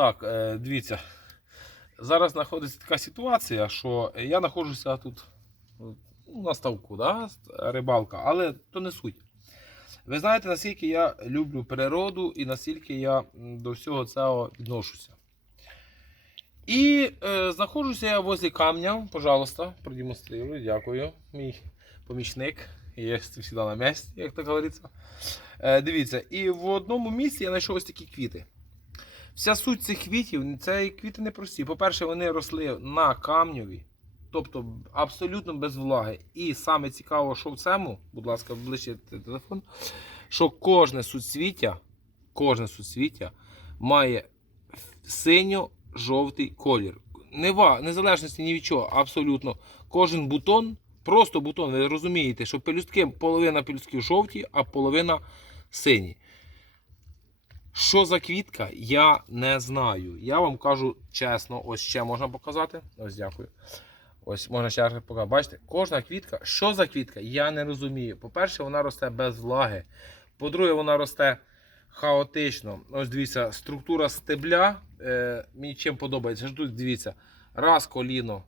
Так, е, дивіться. Зараз знаходиться така ситуація, що я знаходжуся тут ну, на ставку, да? рибалка, але то не суть. Ви знаєте, наскільки я люблю природу і наскільки я до всього цього відношуся. І е, знаходжуся я возле камня. Пожалуйста, продемонструю. Дякую. Мій помічник. Є завжди на місці, як так говориться. Е, дивіться, і в одному місці я знайшов ось такі квіти. Вся суть цих квітів, це квіти не прості. По-перше, вони росли на камньові, тобто абсолютно без влаги. І саме цікаво, що в цьому, будь ласка, ближче телефон, що кожне суцвіття, кожне суцвіття має синьо-жовтий колір. Нева, незалежності ні від чого, абсолютно. Кожен бутон, просто бутон, ви розумієте, що пелюстки, половина пелюстків жовті, а половина сині. Що за квітка, я не знаю. Я вам кажу чесно, ось ще можна показати. Ось дякую. Ось можна ще раз показати. Бачите, кожна квітка, що за квітка, я не розумію. По-перше, вона росте без влаги. По-друге, вона росте хаотично. Ось дивіться, структура стебля. Е, мені чим подобається. Тут дивіться, раз коліно,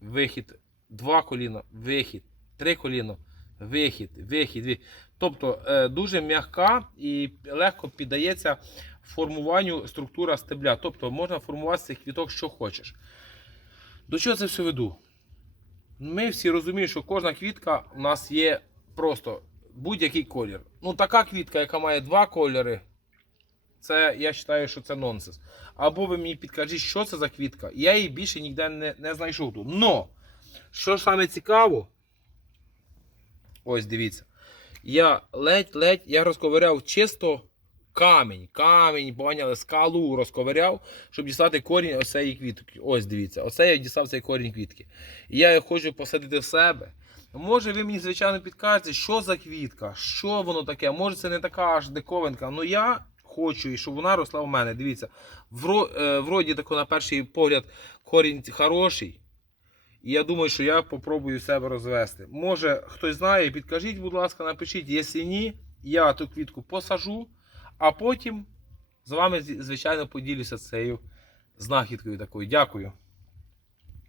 вихід, два коліна, вихід, три коліно, вихід, вихід. Тобто е, дуже м'яка і легко піддається формуванню структура стебля. Тобто можна формувати з цих квіток, що хочеш. До чого це все веду? Ми всі розуміємо, що кожна квітка у нас є просто будь-який колір. Ну, така квітка, яка має два кольори, це я вважаю, що це нонсенс. Або ви мені підкажіть, що це за квітка. Я її більше ніде не, не знайшов тут. Но, що саме цікаво, ось дивіться. Я ледь-ледь я розковиряв чисто камінь. Камінь, поняли, скалу розковиряв, щоб дістати корінь ось квітки. Ось дивіться, оце я дістав цей корінь квітки. І я його хочу посадити в себе. Може, ви мені, звичайно, підкажете, що за квітка, що воно таке. Може, це не така аж диковинка. Ну я хочу, щоб вона росла в мене. Дивіться, е, вроді тако, на перший погляд, корінь хороший. І я думаю, що я попробую себе розвести. Може, хтось знає, підкажіть, будь ласка, напишіть. Якщо ні, я ту квітку посажу, а потім з вами, звичайно, поділюся цією знахідкою такою. Дякую.